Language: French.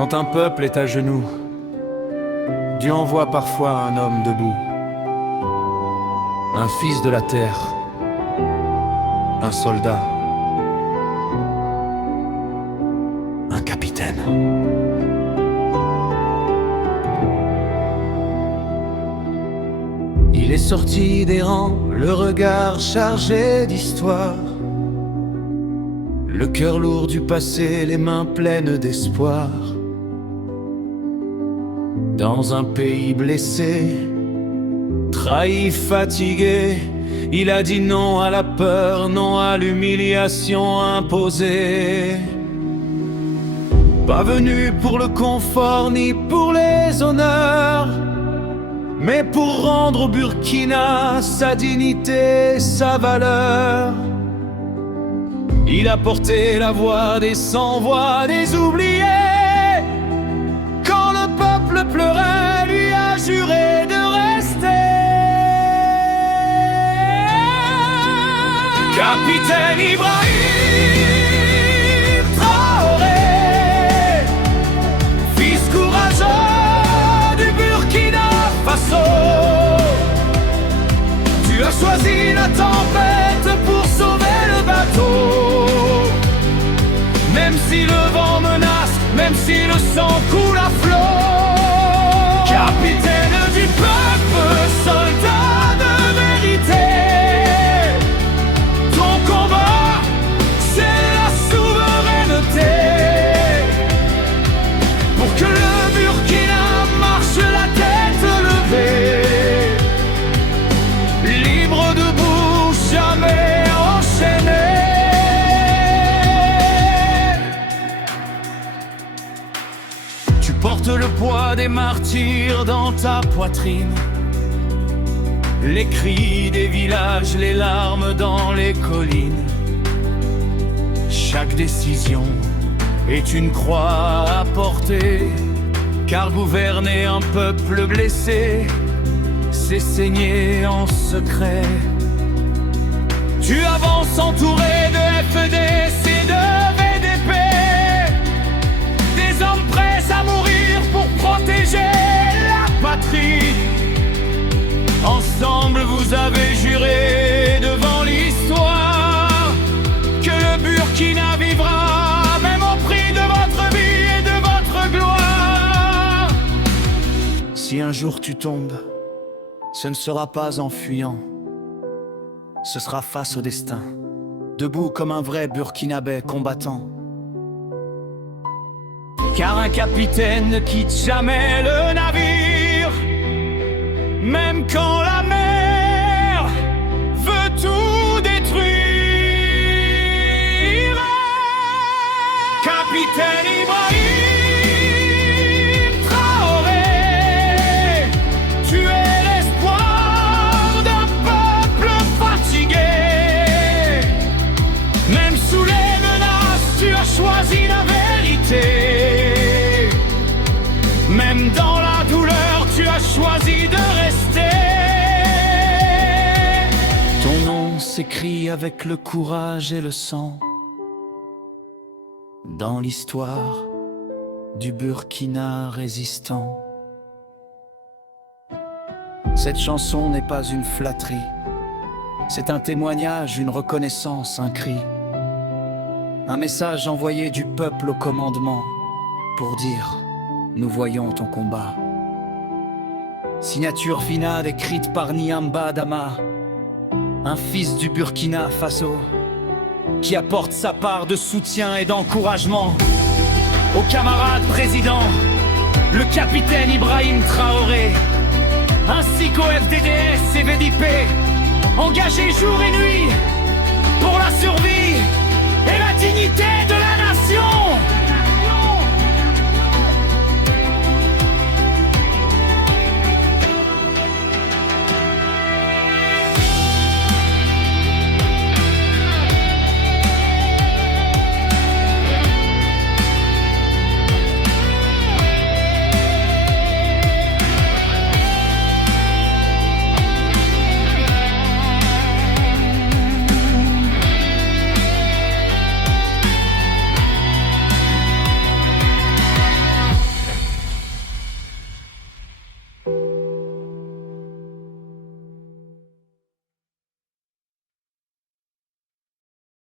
Quand un peuple est à genoux, Dieu envoie parfois un homme debout, un fils de la terre, un soldat, un capitaine. Il est sorti des rangs, le regard chargé d'histoire, le cœur lourd du passé, les mains pleines d'espoir. Dans un pays blessé, trahi, fatigué, il a dit non à la peur, non à l'humiliation imposée. Pas venu pour le confort ni pour les honneurs, mais pour rendre au Burkina sa dignité, sa valeur. Il a porté la voix des sans-voix, des oubliés. Quand le peuple pleurait, lui a juré de rester. Capitaine Ibrahim Traoré, fils courageux du Burkina Faso, tu as choisi la tempête pour sauver le bateau. Même si le vent menace, même si le sang coule à flot. Capitaine du peuple, soldat de vérité, ton combat, c'est la souveraineté. Pour que le Burkina marche la tête levée, libre debout, jamais enchaîné. Porte le poids des martyrs dans ta poitrine, les cris des villages, les larmes dans les collines. Chaque décision est une croix à porter, car gouverner un peuple blessé, c'est saigner en secret. Tu avances entouré de FDC, de VDP, des hommes prêts à mourir pour protéger la patrie. Ensemble vous avez juré devant l'histoire que le Burkina vivra même au prix de votre vie et de votre gloire. Si un jour tu tombes, ce ne sera pas en fuyant, ce sera face au destin, debout comme un vrai Burkinabé combattant. Car un capitaine ne quitte jamais le navire, même quand la mer veut tout détruire. Capitaine Ibrahim Traoré, tu es l'espoir d'un peuple fatigué. Même sous les menaces, tu as choisi la vérité. Même dans la douleur, tu as choisi de rester. Ton nom s'écrit avec le courage et le sang dans l'histoire du Burkina résistant. Cette chanson n'est pas une flatterie, c'est un témoignage, une reconnaissance, un cri, un message envoyé du peuple au commandement pour dire: nous voyons ton combat. Signature finale écrite par Niamba Dama, un fils du Burkina Faso, qui apporte sa part de soutien et d'encouragement au camarade président, le capitaine Ibrahim Traoré, ainsi qu'au FDDS et VDP, engagés jour et nuit